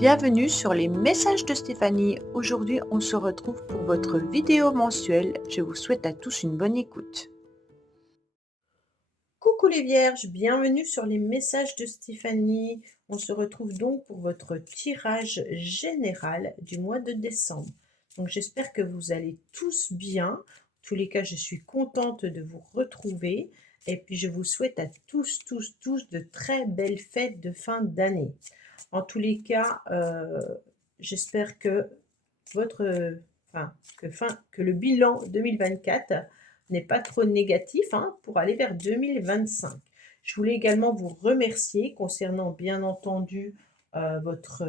Bienvenue sur les messages de Stéphanie. Aujourd'hui, on se retrouve pour votre vidéo mensuelle. Je vous souhaite à tous une bonne écoute. Coucou les vierges, bienvenue sur les messages de Stéphanie. On se retrouve donc pour votre tirage général du mois de décembre. Donc j'espère que vous allez tous bien. En tous les cas, je suis contente de vous retrouver. Et puis je vous souhaite à tous de très belles fêtes de fin d'année. En tous les cas, j'espère que que le bilan 2024 n'est pas trop négatif pour aller vers 2025. Je voulais également vous remercier concernant bien entendu votre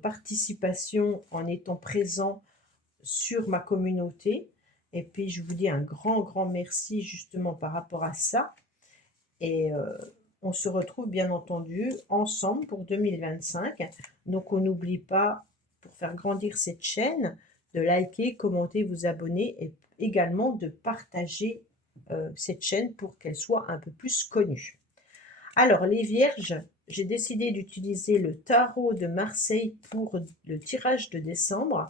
participation en étant présent sur ma communauté. Et puis je vous dis un grand merci justement par rapport à ça. Et on se retrouve bien entendu ensemble pour 2025. Donc on n'oublie pas, pour faire grandir cette chaîne, de liker, commenter, vous abonner et également de partager cette chaîne pour qu'elle soit un peu plus connue. Alors les vierges, j'ai décidé d'utiliser le tarot de Marseille pour le tirage de décembre,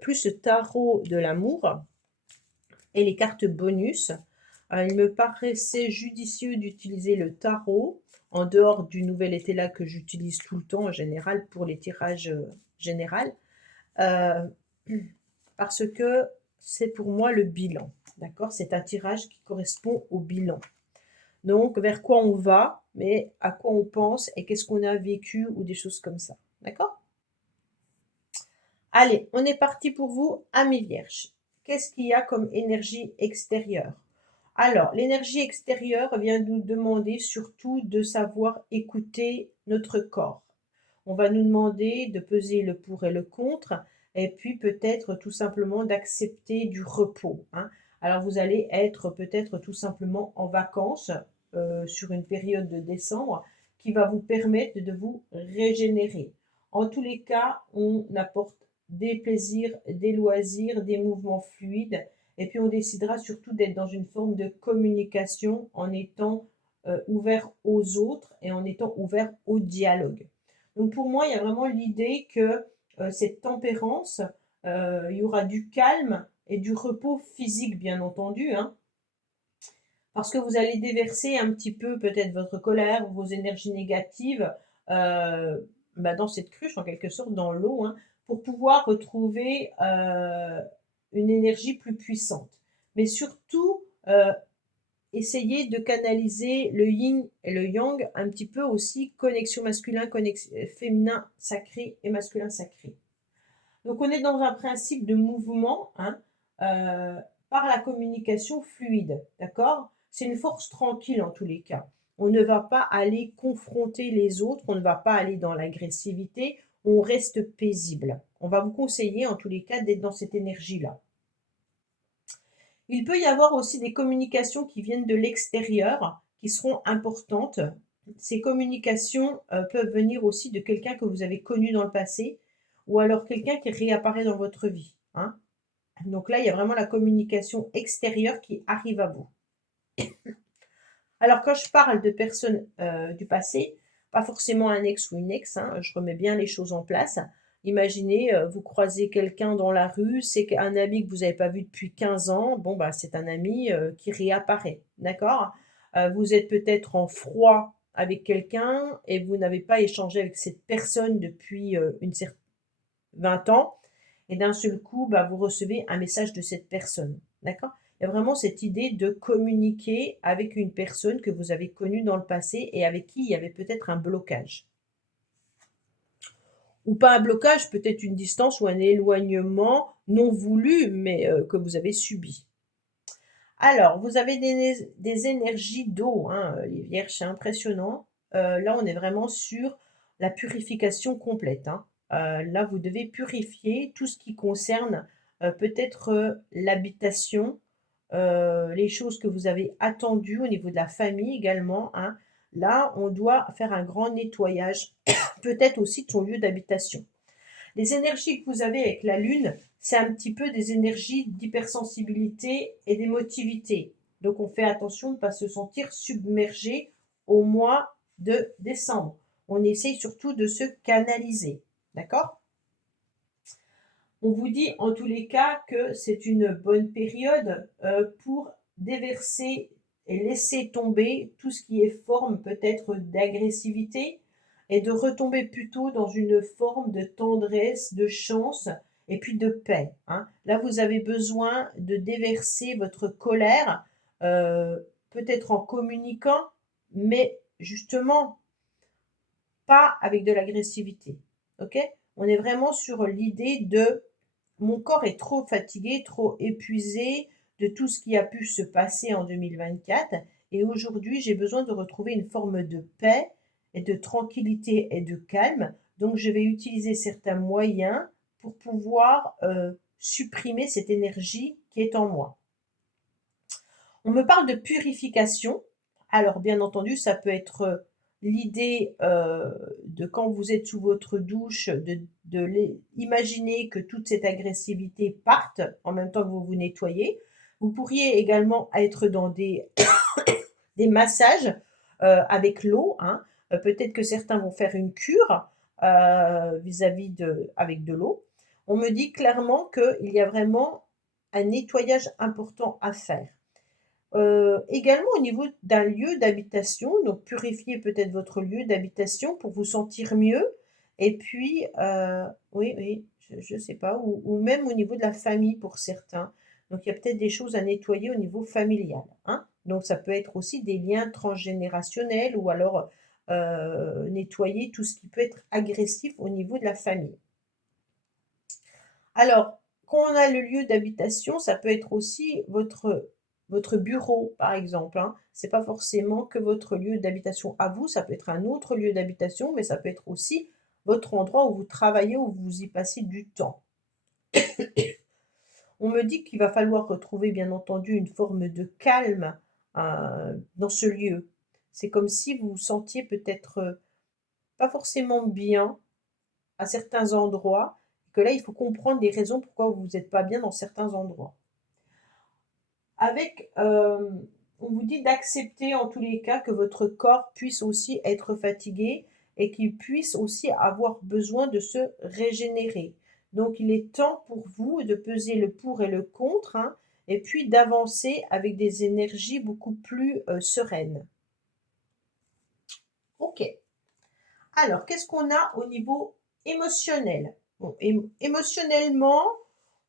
plus le tarot de l'amour et les cartes bonus. Il me paraissait judicieux d'utiliser le tarot, en dehors du nouvel été là que j'utilise tout le temps en général pour les tirages généraux, euh, parce que c'est pour moi le bilan. D'accord? C'est un tirage qui correspond au bilan. Donc, vers quoi on va, mais à quoi on pense et qu'est-ce qu'on a vécu ou des choses comme ça. D'accord? Allez, on est parti pour vous, amis vierges. Qu'est-ce qu'il y a comme énergie extérieure? Alors, l'énergie extérieure vient nous demander surtout de savoir écouter notre corps. On va nous demander de peser le pour et le contre, et puis peut-être tout simplement d'accepter du repos. Alors, vous allez être peut-être tout simplement en vacances sur une période de décembre qui va vous permettre de vous régénérer. En tous les cas, on apporte des plaisirs, des loisirs, des mouvements fluides. Et puis on décidera surtout d'être dans une forme de communication en étant ouvert aux autres et en étant ouvert au dialogue. Donc pour moi, il y a vraiment l'idée que cette tempérance, il y aura du calme et du repos physique, bien entendu, parce que vous allez déverser un petit peu peut-être votre colère, vos énergies négatives dans cette cruche, en quelque sorte, dans l'eau, pour pouvoir retrouver une énergie plus puissante. Mais surtout, essayez de canaliser le yin et le yang, un petit peu aussi connexion masculin, féminin sacré et masculin sacré. Donc on est dans un principe de mouvement par la communication fluide, d'accord? C'est une force tranquille en tous les cas. On ne va pas aller confronter les autres, on ne va pas aller dans l'agressivité, on reste paisible. On va vous conseiller en tous les cas d'être dans cette énergie-là. Il peut y avoir aussi des communications qui viennent de l'extérieur, qui seront importantes. Ces communications peuvent venir aussi de quelqu'un que vous avez connu dans le passé, ou alors quelqu'un qui réapparaît dans votre vie. Donc là, il y a vraiment la communication extérieure qui arrive à vous. Alors quand je parle de personnes du passé, pas forcément un ex ou une ex, je remets bien les choses en place. Imaginez, vous croisez quelqu'un dans la rue, c'est un ami que vous n'avez pas vu depuis 15 ans. Bon, c'est un ami qui réapparaît, d'accord? Vous êtes peut-être en froid avec quelqu'un et vous n'avez pas échangé avec cette personne depuis 20 ans. Et d'un seul coup, vous recevez un message de cette personne, d'accord? Il y a vraiment cette idée de communiquer avec une personne que vous avez connue dans le passé et avec qui il y avait peut-être un blocage. Ou pas un blocage, peut-être une distance ou un éloignement non voulu, mais que vous avez subi. Alors, vous avez des énergies d'eau, les vierges, c'est impressionnant. Là, on est vraiment sur la purification complète. Là, vous devez purifier tout ce qui concerne peut-être l'habitation, les choses que vous avez attendues au niveau de la famille également. Là, on doit faire un grand nettoyage, peut-être aussi de son lieu d'habitation. Les énergies que vous avez avec la Lune, c'est un petit peu des énergies d'hypersensibilité et d'émotivité. Donc on fait attention de ne pas se sentir submergé au mois de décembre. On essaye surtout de se canaliser. D'accord? On vous dit en tous les cas que c'est une bonne période pour déverser et laisser tomber tout ce qui est forme peut-être d'agressivité et de retomber plutôt dans une forme de tendresse, de chance et puis de paix, hein. Là, vous avez besoin de déverser votre colère, peut-être en communiquant, mais justement pas avec de l'agressivité. OK? On est vraiment sur l'idée de mon corps est trop fatigué, trop épuisé de tout ce qui a pu se passer en 2024 et aujourd'hui, j'ai besoin de retrouver une forme de paix et de tranquillité et de calme. Donc je vais utiliser certains moyens pour pouvoir, supprimer cette énergie qui est en moi. On me parle de purification. Alors bien entendu, ça peut être, l'idée, de quand vous êtes sous votre douche, de imaginer que toute cette agressivité parte en même temps que vous vous nettoyez. Vous pourriez également être dans des massages, avec l'eau, hein. Peut-être que certains vont faire une cure, vis-à-vis avec de l'eau. On me dit clairement qu'il y a vraiment un nettoyage important à faire. Également au niveau d'un lieu d'habitation, donc purifier peut-être votre lieu d'habitation pour vous sentir mieux et puis, oui, oui, je sais pas ou même au niveau de la famille pour certains. Donc il y a peut-être des choses à nettoyer au niveau familial, hein. Donc ça peut être aussi des liens transgénérationnels ou alors, nettoyer tout ce qui peut être agressif au niveau de la famille. Alors, quand on a le lieu d'habitation, ça peut être aussi votre bureau, par exemple, hein. C'est pas forcément que votre lieu d'habitation à vous, ça peut être un autre lieu d'habitation, mais ça peut être aussi votre endroit où vous travaillez, où vous y passez du temps. On me dit qu'il va falloir retrouver, bien entendu, une forme de calme, dans ce lieu. C'est comme si vous vous sentiez peut-être, pas forcément bien à certains endroits, que là, il faut comprendre les raisons pourquoi vous n'êtes pas bien dans certains endroits. Avec, on vous dit d'accepter en tous les cas que votre corps puisse aussi être fatigué et qu'il puisse aussi avoir besoin de se régénérer. Donc il est temps pour vous de peser le pour et le contre, hein, et puis d'avancer avec des énergies beaucoup plus, sereines. OK. Alors qu'est-ce qu'on a au niveau émotionnel? Bon, émotionnellement,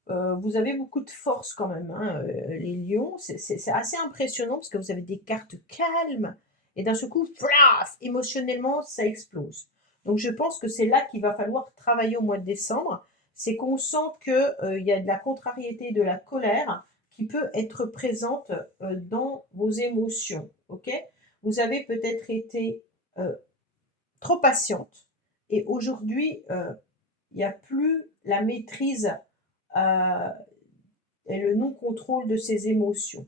vous avez beaucoup de force quand même, hein, les lions. C'est assez impressionnant parce que vous avez des cartes calmes et d'un seul coup, flaf, émotionnellement, ça explose. Donc je pense que c'est là qu'il va falloir travailler au mois de décembre. C'est qu'on sent que, il y a de la contrariété, de la colère qui peut être présente, dans vos émotions, OK? Vous avez peut-être été, trop patiente et aujourd'hui, il n'y a plus la maîtrise, heu et le non-contrôle de ses émotions.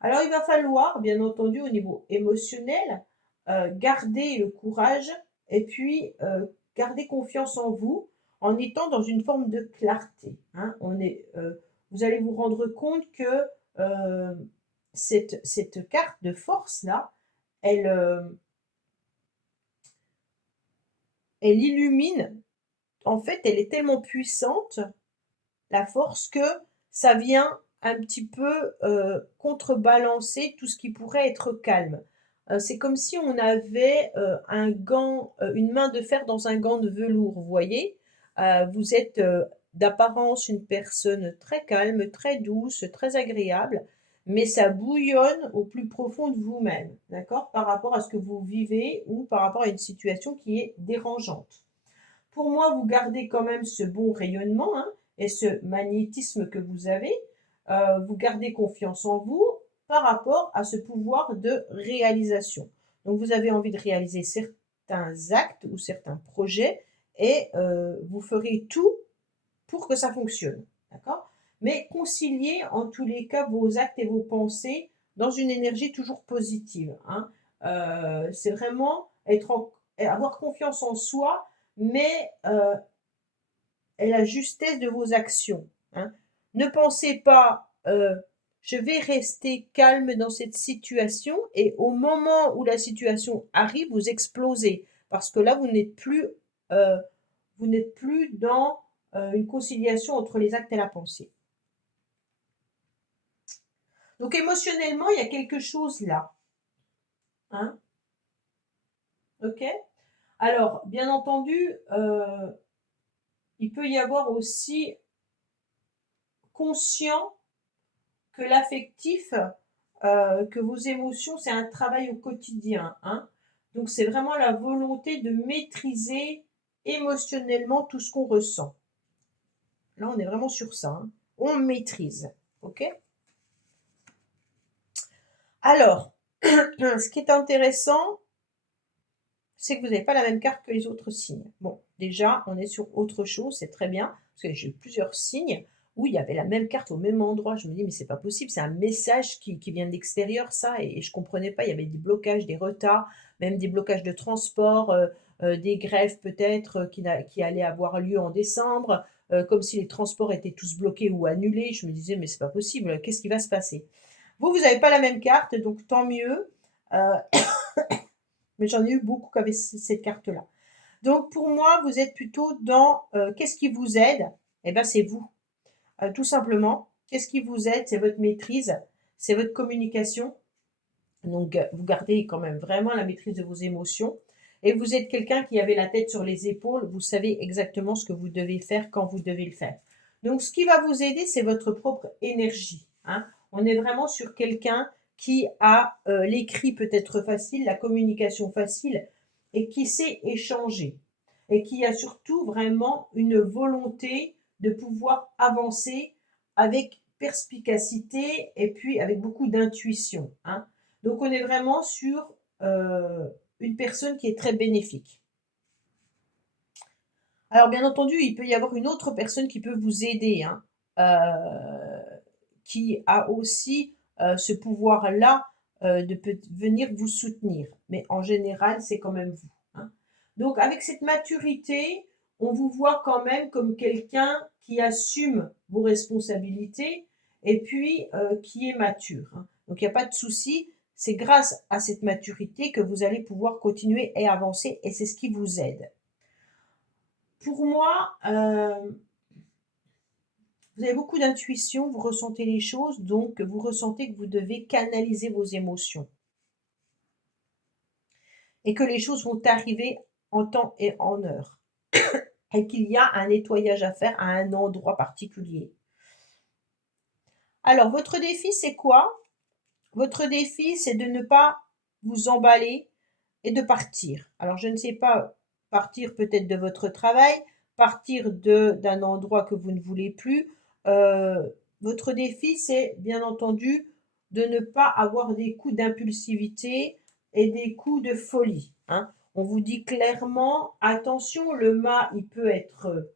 Alors il va falloir, bien entendu, au niveau émotionnel, garder le courage et puis, garder confiance en vous, en étant dans une forme de clarté, hein. Vous allez vous rendre compte que, cette carte de force-là, elle, elle illumine en fait, elle est tellement puissante la force que ça vient un petit peu, contrebalancer tout ce qui pourrait être calme. C'est comme si on avait, un gant, une main de fer dans un gant de velours, vous voyez? Vous êtes, d'apparence une personne très calme, très douce, très agréable, mais ça bouillonne au plus profond de vous-même, d'accord? Par rapport à ce que vous vivez ou par rapport à une situation qui est dérangeante. Pour moi, vous gardez quand même ce bon rayonnement, hein, et ce magnétisme que vous avez. Vous gardez confiance en vous par rapport à ce pouvoir de réalisation. Donc, vous avez envie de réaliser certains actes ou certains projets et vous ferez tout pour que ça fonctionne. D'accord? Mais conciliez en tous les cas vos actes et vos pensées dans une énergie toujours positive, hein. C'est vraiment avoir confiance en soi, mais et la justesse de vos actions, hein. Ne pensez pas, «Je vais rester calme dans cette situation» et au moment où la situation arrive, vous explosez. parce que là, vous n'êtes plus dans une conciliation entre les actes et la pensée. Donc émotionnellement, il y a quelque chose là. Hein? Ok? Alors, bien entendu, il peut y avoir aussi conscient que l'affectif, que vos émotions, c'est un travail au quotidien. Hein? Donc, c'est vraiment la volonté de maîtriser émotionnellement tout ce qu'on ressent. Là, on est vraiment sur ça. Hein? On maîtrise. OK? Alors, ce qui est intéressant, c'est que vous n'avez pas la même carte que les autres signes. Bon, déjà, on est sur autre chose, c'est très bien, parce que j'ai eu plusieurs signes où il y avait la même carte au même endroit. Je me dis, mais c'est pas possible, c'est un message qui vient de l'extérieur, ça, et je comprenais pas. Il y avait des blocages, des retards, même des blocages de transport, des grèves peut-être qui allaient avoir lieu en décembre, comme si les transports étaient tous bloqués ou annulés. Je me disais, mais c'est pas possible, qu'est-ce qui va se passer? Vous n'avez pas la même carte, donc tant mieux. Euh, mais j'en ai eu beaucoup qui avaient cette carte-là. Donc pour moi, vous êtes plutôt dans qu'est-ce qui vous aide? Eh bien, c'est vous. Tout simplement, qu'est-ce qui vous aide? C'est votre maîtrise, c'est votre communication. Donc vous gardez quand même vraiment la maîtrise de vos émotions. Et vous êtes quelqu'un qui avait la tête sur les épaules, vous savez exactement ce que vous devez faire quand vous devez le faire. Donc ce qui va vous aider, c'est votre propre énergie. Hein. On est vraiment sur quelqu'un qui a l'écrit peut-être facile, la communication facile, et qui sait échanger. Et qui a surtout vraiment une volonté de pouvoir avancer avec perspicacité et puis avec beaucoup d'intuition. Hein. Donc on est vraiment sur une personne qui est très bénéfique. Alors bien entendu, il peut y avoir une autre personne qui peut vous aider, hein, qui a aussi ce pouvoir-là de venir vous soutenir. Mais en général, c'est quand même vous. Hein. Donc avec cette maturité, on vous voit quand même comme quelqu'un qui assume vos responsabilités et puis qui est mature. Hein. Donc il n'y a pas de souci. C'est grâce à cette maturité que vous allez pouvoir continuer et avancer et c'est ce qui vous aide. Pour moi, vous avez beaucoup d'intuition, vous ressentez les choses, donc vous ressentez que vous devez canaliser vos émotions. Et que les choses vont arriver en temps et en heure. Et qu'il y a un nettoyage à faire à un endroit particulier. Alors, votre défi, c'est quoi? Votre défi, c'est de ne pas vous emballer et de partir. Alors, je ne sais pas, partir peut-être de votre travail, partir d'un endroit que vous ne voulez plus. Votre défi, c'est bien entendu de ne pas avoir des coups d'impulsivité et des coups de folie. Hein. On vous dit clairement, attention, le mât, il peut être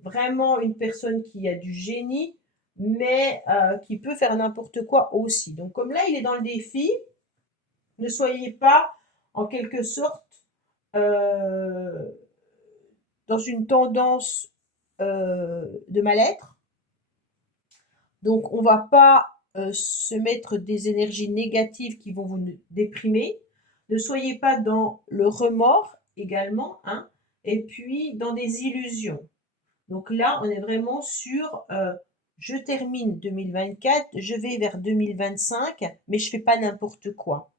vraiment une personne qui a du génie, mais qui peut faire n'importe quoi aussi. Donc comme là, il est dans le défi, ne soyez pas en quelque sorte dans une tendance de mal-être. Donc on ne va pas se mettre des énergies négatives qui vont vous déprimer. Ne soyez pas dans le remords également, hein, et puis dans des illusions. Donc là, on est vraiment sur je termine 2024, je vais vers 2025, mais je ne fais pas n'importe quoi.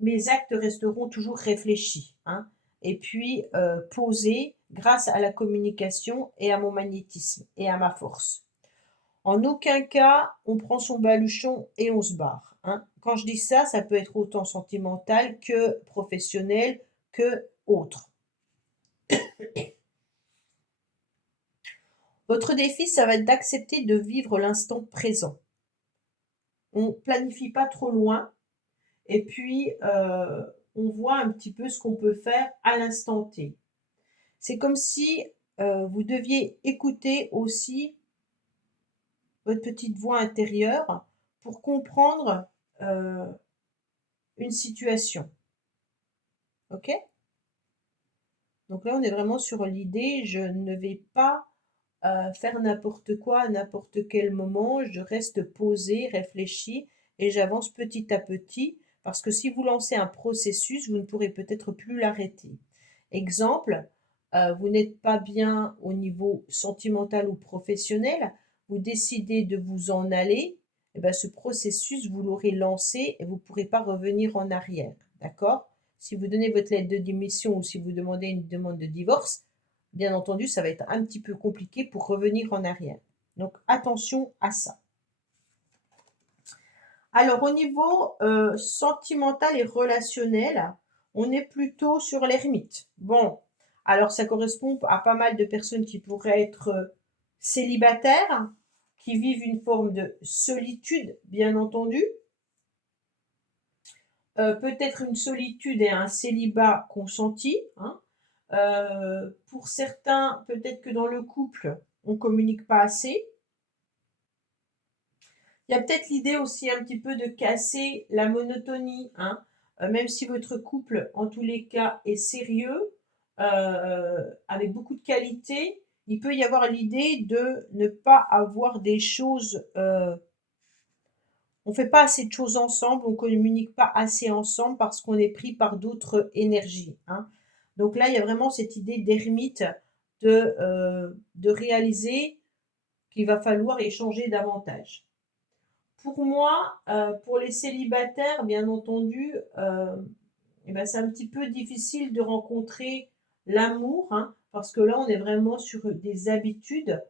Mes actes resteront toujours réfléchis, hein, et puis posés grâce à la communication et à mon magnétisme et à ma force. En aucun cas, on prend son baluchon et on se barre. Hein. Quand je dis ça, ça peut être autant sentimental que professionnel que autre. Votre défi, ça va être d'accepter de vivre l'instant présent. On ne planifie pas trop loin et puis on voit un petit peu ce qu'on peut faire à l'instant T. C'est comme si vous deviez écouter aussi votre petite voix intérieure pour comprendre une situation. Ok? Donc là, on est vraiment sur l'idée, je ne vais pas faire n'importe quoi à n'importe quel moment, je reste posée, réfléchie et j'avance petit à petit parce que si vous lancez un processus, vous ne pourrez peut-être plus l'arrêter. Exemple, vous n'êtes pas bien au niveau sentimental ou professionnel, vous décidez de vous en aller, et ben, ce processus, vous l'aurez lancé et vous ne pourrez pas revenir en arrière, d'accord? Si vous donnez votre lettre de démission ou si vous demandez une demande de divorce, bien entendu, ça va être un petit peu compliqué pour revenir en arrière. Donc attention à ça. Alors au niveau, sentimental et relationnel, on est plutôt sur l'ermite. Bon, alors ça correspond à pas mal de personnes qui pourraient être, célibataires, qui vivent une forme de solitude, bien entendu. Peut-être une solitude et un célibat consenti, hein. Pour certains, peut-être que dans le couple, on communique pas assez. Il y a peut-être l'idée aussi un petit peu de casser la monotonie, hein. Même si votre couple, en tous les cas, est sérieux, avec beaucoup de qualité, il peut y avoir l'idée de ne pas avoir des choses, on fait pas assez de choses ensemble, on communique pas assez ensemble parce qu'on est pris par d'autres énergies, hein. Donc là, il y a vraiment cette idée d'ermite de réaliser qu'il va falloir échanger davantage. Pour moi, pour les célibataires, bien entendu, et ben, c'est un petit peu difficile de rencontrer l'amour, hein, parce que là, on est vraiment sur des habitudes,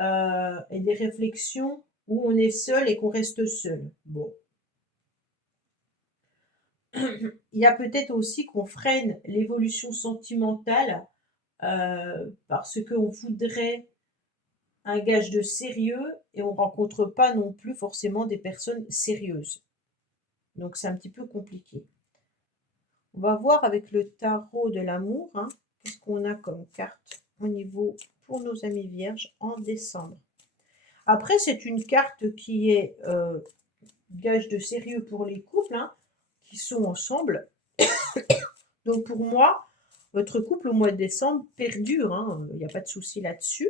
et des réflexions où on est seul et qu'on reste seul. Bon. Il y a peut-être aussi qu'on freine l'évolution sentimentale, parce qu'on voudrait un gage de sérieux et on rencontre pas non plus forcément des personnes sérieuses. Donc c'est un petit peu compliqué. On va voir avec le tarot de l'amour, hein, qu'est-ce qu'on a comme carte au niveau pour nos amis vierges en décembre. Après, c'est une carte qui est gage de sérieux pour les couples, hein, qui sont ensemble. Donc pour moi, votre couple au mois de décembre perdure, hein, il n'y a pas de souci là-dessus.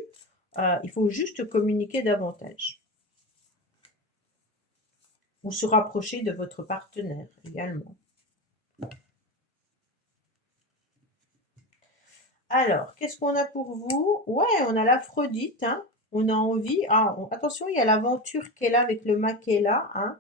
Il faut juste communiquer davantage. Ou se rapprocher de votre partenaire également. Alors, qu'est-ce qu'on a pour vous? Ouais, on a l'Aphrodite, hein. On a envie. Ah, attention, il y a l'aventure qu'elle a avec le mât qu'elle a, hein.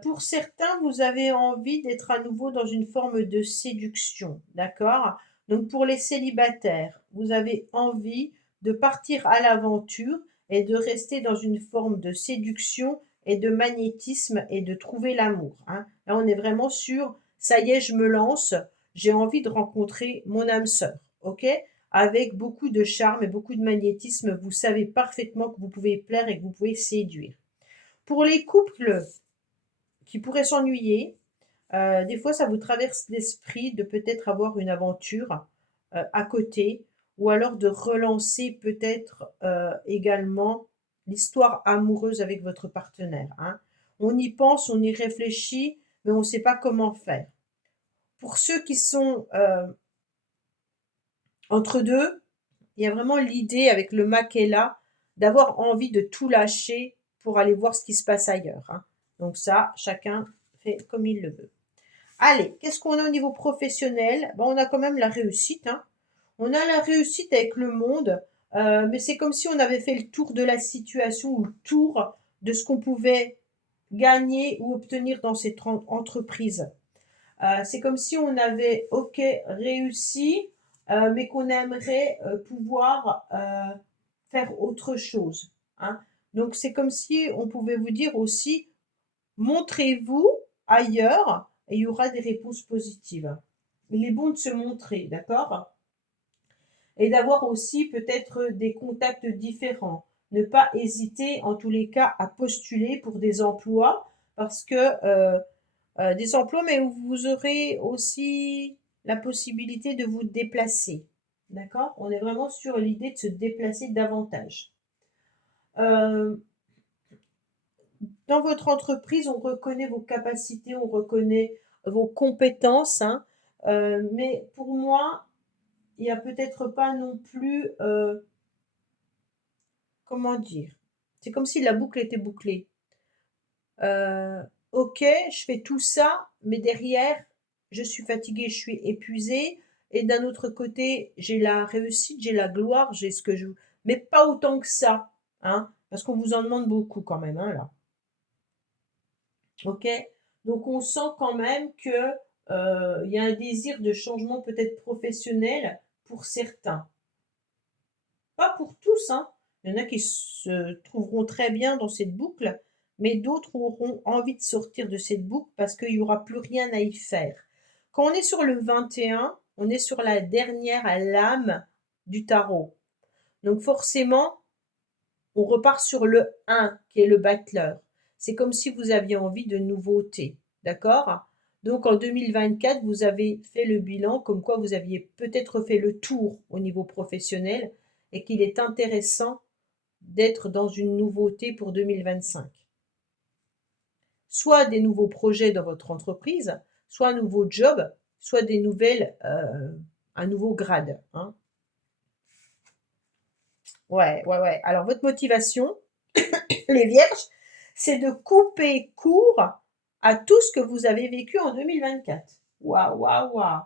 Pour certains, vous avez envie d'être à nouveau dans une forme de séduction, d'accord? Donc pour les célibataires, vous avez envie de partir à l'aventure et de rester dans une forme de séduction et de magnétisme et de trouver l'amour, hein. Là, on est vraiment sur ça y est, je me lance, j'ai envie de rencontrer mon âme sœur, ok? Avec beaucoup de charme et beaucoup de magnétisme, vous savez parfaitement que vous pouvez plaire et que vous pouvez séduire. Pour les couples qui pourraient s'ennuyer, des fois, ça vous traverse l'esprit de peut-être avoir une aventure à côté, ou alors de relancer peut-être également l'histoire amoureuse avec votre partenaire, hein. On y pense, on y réfléchit, mais on ne sait pas comment faire. Pour ceux qui sont entre deux, il y a vraiment l'idée avec le Makela d'avoir envie de tout lâcher pour aller voir ce qui se passe ailleurs, hein. Donc ça, chacun fait comme il le veut. Allez, qu'est-ce qu'on a au niveau professionnel? Ben, on a quand même la réussite, hein. On a la réussite avec le monde, mais c'est comme si on avait fait le tour de la situation ou le tour de ce qu'on pouvait gagner ou obtenir dans cette entreprise. C'est comme si on avait, OK, réussi, mais qu'on aimerait pouvoir faire autre chose, hein. Donc c'est comme si on pouvait vous dire aussi, montrez-vous ailleurs et il y aura des réponses positives. Il est bon de se montrer, d'accord? Et d'avoir aussi peut-être des contacts différents. Ne pas hésiter, en tous les cas, à postuler pour des emplois parce que des emplois, mais où vous aurez aussi la possibilité de vous déplacer. D'accord? On est vraiment sur l'idée de se déplacer davantage. Euh, Dans votre entreprise, on reconnaît vos capacités, on reconnaît vos compétences, hein. Mais pour moi, il n'y a peut-être pas non plus, comment dire? C'est comme si la boucle était bouclée. OK, je fais tout ça, mais derrière, je suis fatiguée, je suis épuisée et d'un autre côté, j'ai la réussite, j'ai la gloire, j'ai ce que je... Mais pas autant que ça, hein, parce qu'on vous en demande beaucoup quand même, hein, là. OK? Donc on sent quand même que, il y a un désir de changement peut-être professionnel pour certains. Pas pour tous, hein. Il y en a qui se trouveront très bien dans cette boucle, mais d'autres auront envie de sortir de cette boucle parce qu'il y aura plus rien à y faire. Quand on est sur le 21, on est sur la dernière lame du tarot. Donc forcément, on repart sur le 1 qui est le battleur. C'est comme si vous aviez envie de nouveautés, d'accord? Donc en 2024, vous avez fait le bilan comme quoi vous aviez peut-être fait le tour au niveau professionnel et qu'il est intéressant d'être dans une nouveauté pour 2025. Soit des nouveaux projets dans votre entreprise, soit un nouveau job, soit des nouvelles, un nouveau grade, hein. Ouais, ouais, ouais. Alors votre motivation, les vierges, c'est de couper court à tout ce que vous avez vécu en 2024. Waouh, waouh, waouh.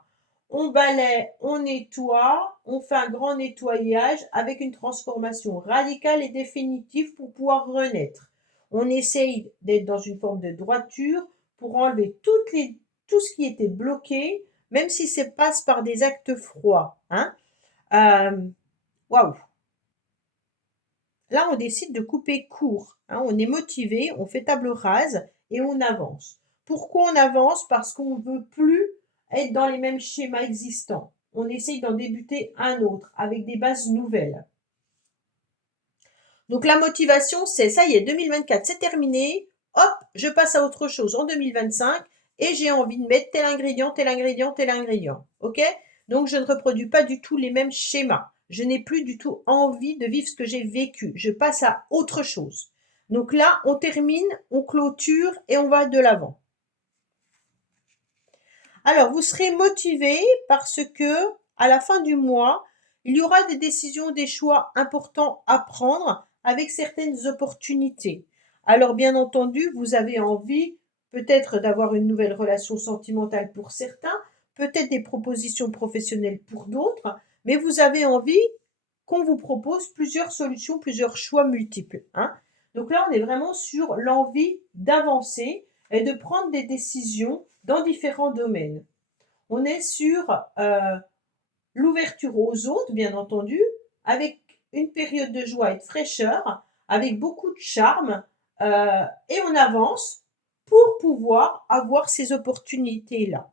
On balaie, on nettoie, on fait un grand nettoyage avec une transformation radicale et définitive pour pouvoir renaître. On essaye d'être dans une forme de droiture pour enlever tout ce qui était bloqué, même si ça passe par des actes froids, hein. Waouh. Là, on décide de couper court, hein. On est motivé, on fait table rase et on avance. Pourquoi on avance? Parce qu'on ne veut plus être dans les mêmes schémas existants. On essaye d'en débuter un autre avec des bases nouvelles. Donc la motivation, c'est ça y est, 2024, c'est terminé. Hop, je passe à autre chose en 2025 et j'ai envie de mettre tel ingrédient, tel ingrédient, tel ingrédient. OK? Donc je ne reproduis pas du tout les mêmes schémas. Je n'ai plus du tout envie de vivre ce que j'ai vécu. Je passe à autre chose. Donc là, on termine, on clôture et on va de l'avant. Alors, vous serez motivé parce que à la fin du mois, il y aura des décisions, des choix importants à prendre avec certaines opportunités. Alors, bien entendu, vous avez envie peut-être d'avoir une nouvelle relation sentimentale pour certains, peut-être des propositions professionnelles pour d'autres, mais vous avez envie qu'on vous propose plusieurs solutions, plusieurs choix multiples, hein. Donc là, on est vraiment sur l'envie d'avancer et de prendre des décisions dans différents domaines. On est sur l'ouverture aux autres, bien entendu, avec une période de joie et de fraîcheur, avec beaucoup de charme, et on avance pour pouvoir avoir ces opportunités-là.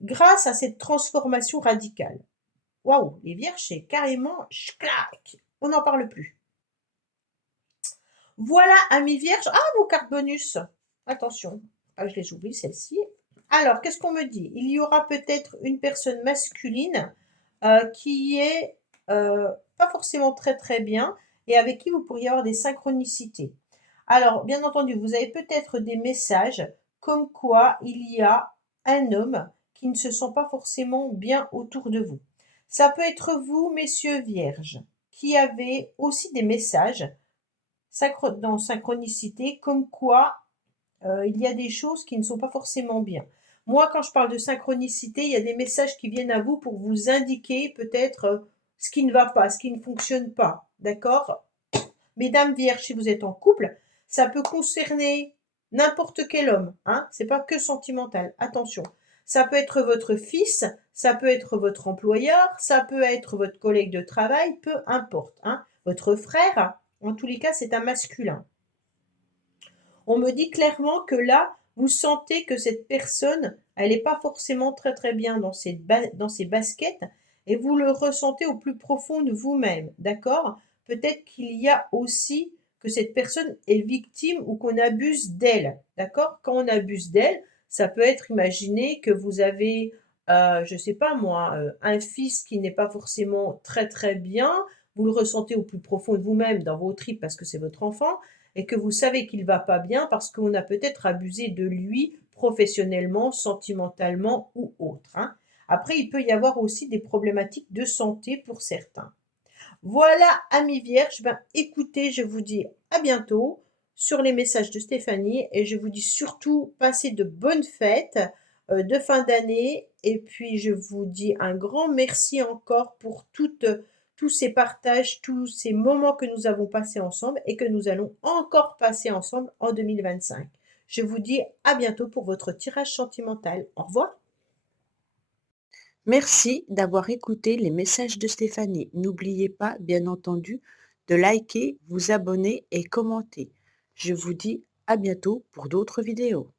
Grâce à cette transformation radicale. Waouh, les vierges, c'est carrément clac, on n'en parle plus. Voilà, amis vierges. Ah, vos cartes bonus. Attention, pas que je les oublie, celles-ci. Alors, qu'est-ce qu'on me dit? Il y aura peut-être une personne masculine qui est pas forcément très très bien et avec qui vous pourriez avoir des synchronicités. Alors, bien entendu, vous avez peut-être des messages comme quoi il y a un homme qui ne se sent pas forcément bien autour de vous. Ça peut être vous, messieurs vierges, qui avez aussi des messages dans synchronicité comme quoi il y a des choses qui ne sont pas forcément bien. Moi, quand je parle de synchronicité, il y a des messages qui viennent à vous pour vous indiquer peut-être ce qui ne va pas, ce qui ne fonctionne pas. D'accord? Mesdames vierges, si vous êtes en couple, ça peut concerner n'importe quel homme, hein. C'est pas que sentimental. Attention. Ça peut être votre fils, ça peut être votre employeur, ça peut être votre collègue de travail, peu importe, hein. Votre frère, en tous les cas, c'est un masculin. On me dit clairement que là, vous sentez que cette personne, elle n'est pas forcément très très bien dans ses baskets et vous le ressentez au plus profond de vous-même, d'accord? Peut-être qu'il y a aussi que cette personne est victime ou qu'on abuse d'elle, d'accord? Quand on abuse d'elle, ça peut être, imaginez que vous avez, je ne sais pas moi, un fils qui n'est pas forcément très très bien, vous le ressentez au plus profond de vous-même, dans vos tripes parce que c'est votre enfant, et que vous savez qu'il va pas bien parce qu'on a peut-être abusé de lui professionnellement, sentimentalement ou autre, hein. Après, il peut y avoir aussi des problématiques de santé pour certains. Voilà, amis vierges, ben écoutez, je vous dis à bientôt sur les messages de Stéphanie et je vous dis surtout passez de bonnes fêtes. de fin d'année et puis je vous dis un grand merci encore pour tous ces partages, tous ces moments que nous avons passés ensemble et que nous allons encore passer ensemble en 2025. Je vous dis à bientôt pour votre tirage sentimental. Au revoir. Merci d'avoir écouté les messages de Stéphanie. N'oubliez pas, bien entendu, de liker, vous abonner et commenter. Je vous dis à bientôt pour d'autres vidéos.